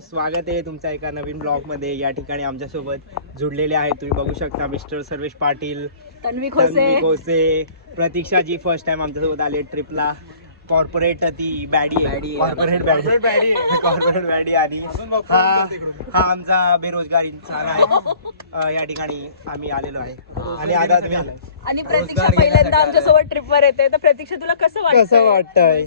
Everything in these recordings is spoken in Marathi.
स्वागत आहे तुमच्या एका नवीन ब्लॉग मध्ये. या ठिकाणी आमच्यासोबत जुडलेले आहेत, तुम्ही बघू शकता मिस्टर सर्वेश पाटील, तन्वी खोसे, प्रतीक्षा जी फर्स्ट टाइम आमच्यासोबत आले ट्रिपला. कॉर्पोरेट ती बॅडी कॉर्पोरेट बॅडी आणि हा आमचा बेरोजगार इंसान आहे. या ठिकाणी आम्ही आलेलो आहे आणि आता तुम्ही आणि प्रतीक्षा पहिल्यांदा आमच्या सोबत ट्रिप वर येते. तर प्रतीक्षा तुला कसं वाटतंय?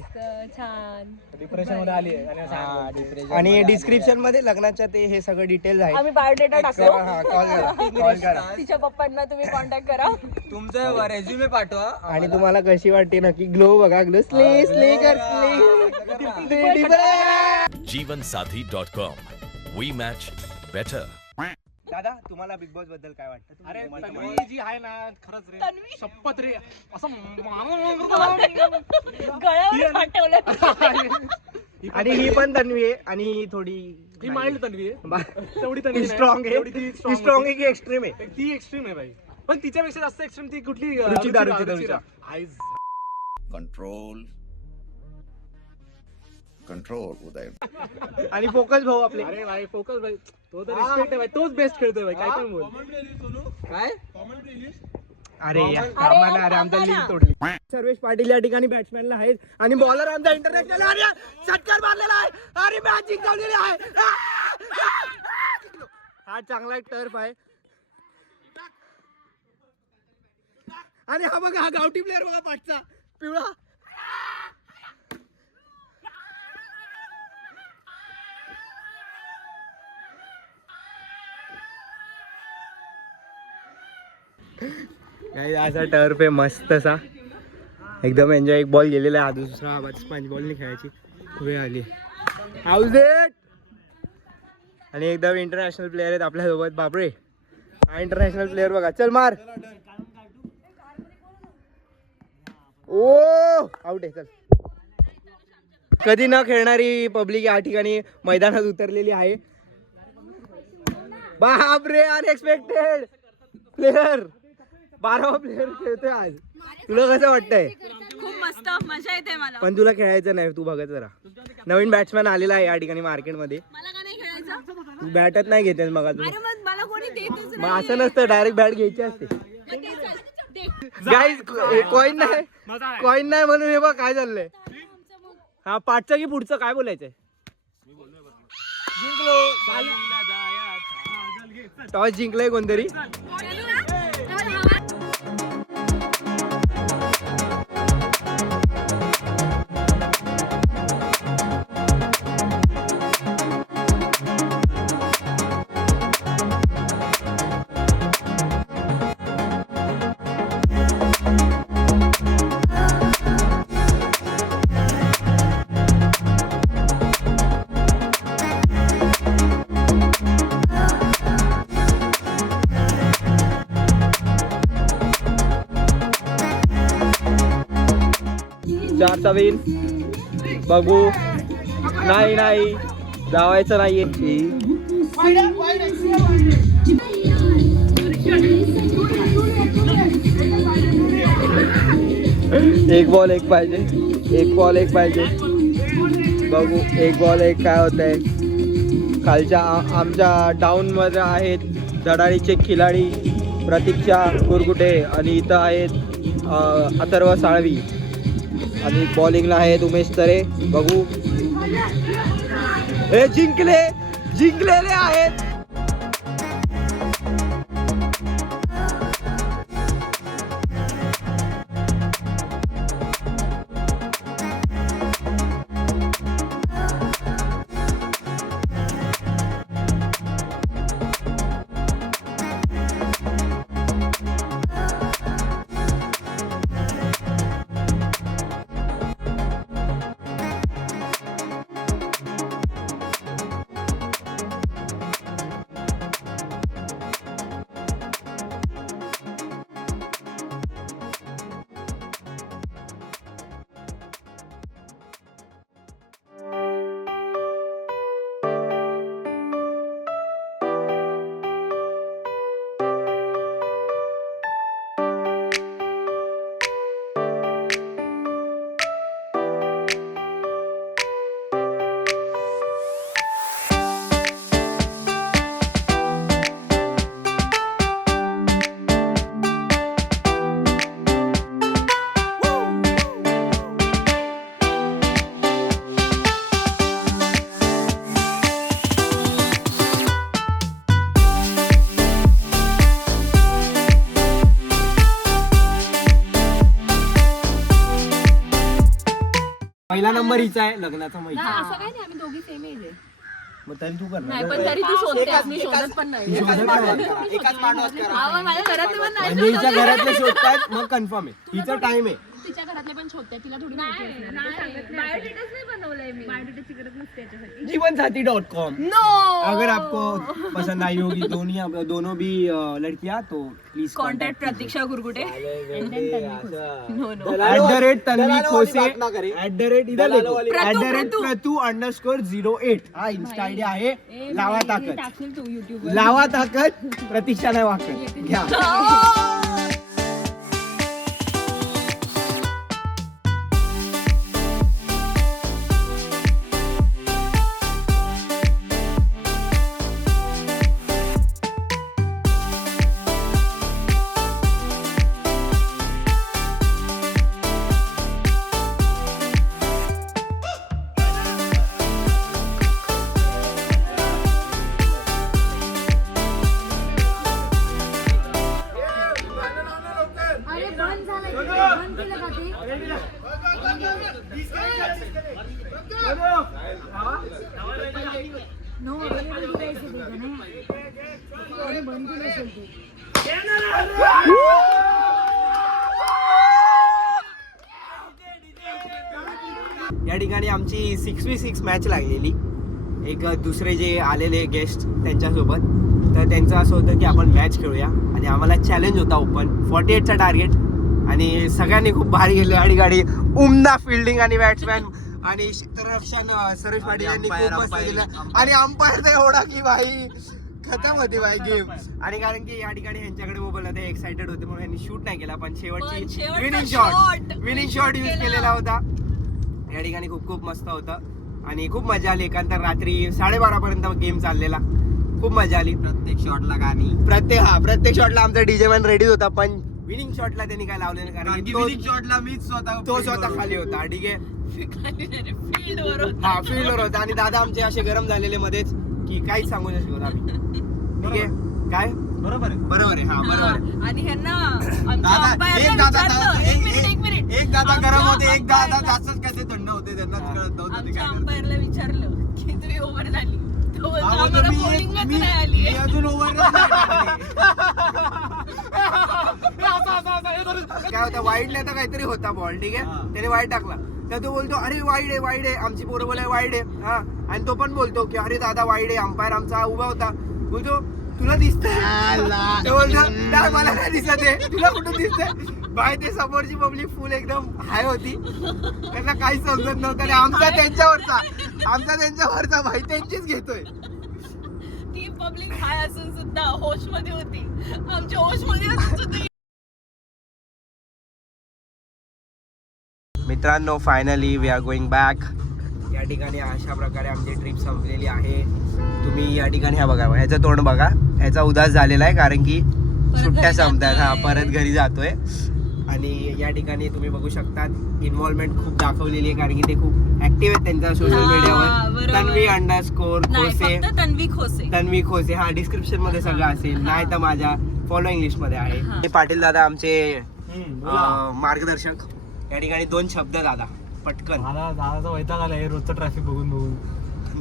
छान. डिप्रेशन मध्ये आली आहे आणि डिस्क्रिप्शन मध्ये लग्नाच्या ते हे सगळं डिटेल्स आहेत. आम्ही बायोडेटा टाकतो. कॉल करा. तिच्या पप्पांना तुम्ही कॉन्टॅक्ट करा. तुमचा रेझ्युमे पाठवा. आणि तुम्हाला कशी वाटते नक्की. ग्लो बघा, ग्लो स्ले कर. जीवनसाथी.com वी मॅच बेटर. दादा तुम्हाला बिग बॉस बद्दल काय वाटतं? अरे तन्वी जी आहे ना, खरंच रे, तन्वी? शपथ रे, असं गळ्यावर पाठवलं. आणि ही पण तन्वी आहे आणि ही थोडी ही माइल्ड तन्वी आहे, तेवढी तन्वी स्ट्रॉंग आहे. ती स्ट्रॉंग आहे की एक्स्ट्रीम आहे? ती एक्स्ट्रीम आहे भाई, पण तिच्यापेक्षा जास्त एक्स्ट्रीम ती कुठली रुचिरा. कंट्रोल उदय. आणि फोकस भाऊ आपले. अरे भाई फोकस भाई, तो तर रिस्पेक्ट आहे भाई, तोच बेस्ट खेळतोय भाई, काय पण बोल. काय अरे अरे आमचा लिंक तोडली. सर्वेश पाटील या ठिकाणी बॅट्समॅनला आहेत आणि बॉलर आमचा इंटरनॅशनल. अरे षटकार मारलेला आहे. अरे मॅच जिंकवलेली आहे. हा चांगला एक टर्फ आहे. आणि हा बघा, हा गावठी प्लेअर बघा, पाठचा पिवळा. असा टर्फ आहे मस्त असा, एकदम एन्जॉय. एक बॉल गेलेला आहे, हा दुसरा स्पंज बॉलने खेळायची वेळ आली. House it. आणि एकदम इंटरनॅशनल प्लेअर आहेत आपल्यासोबत. बापरे, हा इंटरनॅशनल प्लेअर बघा. चल मार. ओ आउट आहे. चल. कधी न खेळणारी पब्लिक या ठिकाणी मैदानात उतरलेली आहे. बापरे, अनएक्सपेक्टेड प्लेअर. 12वा प्लेअर खेळतोय आज. तुला कसं वाटतंय? खूप मस्त मजा येते मला. पण तुला खेळायचं नाही, तू बघत जरा. नवीन बॅट्समॅन आलेला आहे या ठिकाणी मार्केटमध्ये. मला का नाही खेळायचं? तू बॅटच नाही घेते मग. अरे मग मला कोणी देतच मग असं नसतं, डायरेक्ट बॅट घ्यायची असते. गाईज कॉइन नाही म्हणून हे बघ काय चाललंय. हा पाठचं की पुढचं काय बोलायचंय? टॉस जिंकलंय कोणतरी. चारचा विन. बघू. नाही जावायचं नाहीये. एक बॉल एक पाहिजे. बघू एक बॉल एक काय होतंय. खालच्या आमच्या डाऊन मध्ये आहेत धडाडीचे खिलाडी प्रतीक्षा कुरकुटे आणि इथं आहेत अथर्व साळवी आणि बॉलिंगला आहेत उमेश तरे. बघू. हे जिंकलेले आहेत. नंबर हिचा आहे लग्नाचा माहिती असं काय नाही, आम्ही दोघी सेम एज आहे. मग तरी तू कर नाही पण तरी तू शोधतेस, मी शोधत पण नाही. एकाच मांडवात करा हा, मग माझ्या घरातले पण नाही म्हणजे हिच्या घरातले शोधतात मग कन्फर्म आहे हिचा टाइम आहे तिच्या घरातले पण शोधते, तिला थोडी बायोडेटाच नाही बनवलंय मी. बायोडेटाची गरज नसते याच्यासाठी. जीवनसाथी.com अगर आपको पसंद आई होगी दोनों भी लड़कियां तो प्लीज कॉन्टॅक्ट प्रतीक्षा गुरगुटे. @तन्वी खोसे @प्रतू_08 हा इंस्टा आयडी आहे. लावा ताकद टाकशील तू युट्यूब लावा ताकद प्रतीक्षा नाही वाकत घ्या. या ठिकाणी आमची 6v6 मॅच लागलेली एक दुसरे जे आलेले गेस्ट त्यांच्यासोबत. तर त्यांचं असं होतं की आपण मॅच खेळूया आणि आम्हाला चॅलेंज होता ओपन 48चा टार्गेट आणि सगळ्यांनी खूप भारी गेले. आणि गाडी उमदा फिल्डिंग आणि बॅट्समॅन आणि क्षेत्ररक्षण सुरेश पाटील यांनी खूप मस्त केलं आणि अंपायर तर एवढा की भाई खतम होती भाई गेम. आणि कारण की या ठिकाणी यांच्याकडे मोबाईल होते एक्साइटेड होते म्हणून यांनी शूट नाही केला पण शेवटची विनिंग शॉट यूज केलेला होता. या ठिकाणी खूप खूप मस्त होतं आणि खूप मजा आली. एकांतर रात्री 12:30 पर्यंत गेम चाललेला खूप मजा आली. प्रत्येक शॉटला गाणी प्रत्येक शॉटला आमचा डीजे मॅन रेडी होता पण विनिंग शॉटला त्यांनी काय लावलेलं कारण की विनिंग शॉटला मीच स्वतः खाली होता. ठीक आहे हा फील्डवर होता आणि दादा आमचे असे गरम झालेले मध्येच की काहीच सांगू नाही शकत आम्ही. ठीक आहे काय बरोबर आहे हा बरोबर आहे. आणि ह्यांना एक दादा गरम होते एक दादा जास्तच कसे थंड होते त्यांनाच कळत नव्हतं ते आमच्या काय अंपायरला विचारलं किती ओव्हर झाली, तो बोलतो आम्हाला bowlingच नाही आली. अजून ओव्हर काय होता वाईडला तर काहीतरी होता बॉल. ठीक आहे त्याने वाईड टाकला तर तो बोलतो अरे वाईड आहे आमची पोरं बोलाय वाईड आहे हा. आणि तो पण बोलतो की अरे दादा वाईड आहे. अंपायर आमचा उभा होता बोलतो तुला दिसतंय बोलतो मला नाही दिसत आहे तुला कुठं दिसतंय भाई. ते समोरची पब्लिक फुल एकदम हाय होती त्यांना काहीच समजत नव्हतं आणि आमचा त्यांच्यावरचा भाई त्यांचीच घेतोय. ती पब्लिक हाय असून सुद्धा होश मध्ये होती, आमच्या होश मध्ये असून सुद्धा. मित्रांनो finally we are going back. या ठिकाणी अशा प्रकारे आमची ट्रिप संपलेली आहे. तुम्ही या ठिकाणी हा बघा ह्याचं तोंड बघा ह्याचा उदास झालेला आहे कारण की सुट्ट्या संपतात हा परत घरी जातोय. आणि या ठिकाणी तुम्ही बघू शकता इन्व्हॉल्वमेंट खूप दाखवलेली आहे कारण की ते खूप ऍक्टिव्ह आहेत त्यांच्या सोशल मीडियावर. तन्वी खोसे हा डिस्क्रिप्शन मध्ये सगळं असेल नाही तर माझ्या फॉलो इंग्लिश मध्ये आहे. पाटील दादा आमचे मार्गदर्शक. या ठिकाणी 2 शब्द दादा पटकन. दादाचा वैताग आलाय रोजचं ट्रॅफिक बघून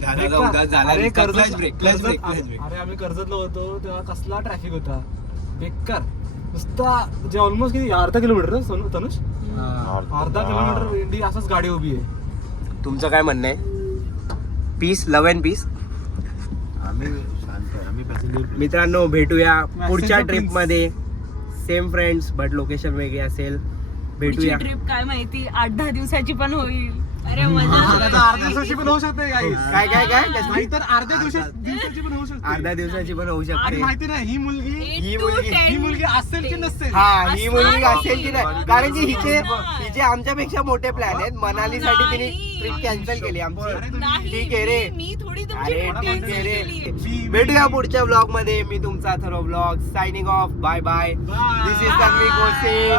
दादाचा उदास झाला. अरे क्लच ब्रेक आम्ही कर्जतला होतो तेव्हा कसला ट्रॅफिक होता बेकार नुसता म्हणजे ऑलमोस्ट किती अर्धा किलोमीटर तनुष अर्धा किलोमीटर इंडी असंच गाडी उभी आहे. तुमचं काय म्हणणं आहे? Peace love and peace. मित्रांनो भेटूया पुढच्या ट्रिप मध्ये. सेम फ्रेंड्स बट लोकेशन वेगळी असेल. भेटूया ट्रिप काय माहिती 8-10 दिवसाची पण होईल. अरे मजा अर्ध्या दिवसाची पण होऊ शकते काय नाहीतर अर्ध्या दिवसाची पण होऊ शकते. अर्ध्या दिवसाची पण होऊ शकते. माहिती नाही ही मुलगी असेल की नसेल. हा ही मुलगी असेल की नाही कारण की हिचे आमच्यापेक्षा मोठे प्लॅन आहेत. मनालीसाठी तिने ट्रिप कॅन्सल केली आमची. ठीक आहे रे मी थोडी अरे ठीक आहे रे. भेटूया पुढच्या ब्लॉग मध्ये. मी तुमचा Atharva blog signing off. Bye bye. This is Tanvi Khose.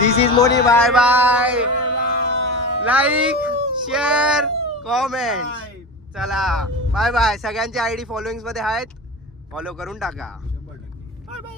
This is Moni. Bye bye. Like share comment. चला बाय बाय. सगळ्यांचे आयडी फॉलोइंग मध्ये आहेत फॉलो करून टाका. Bye bye.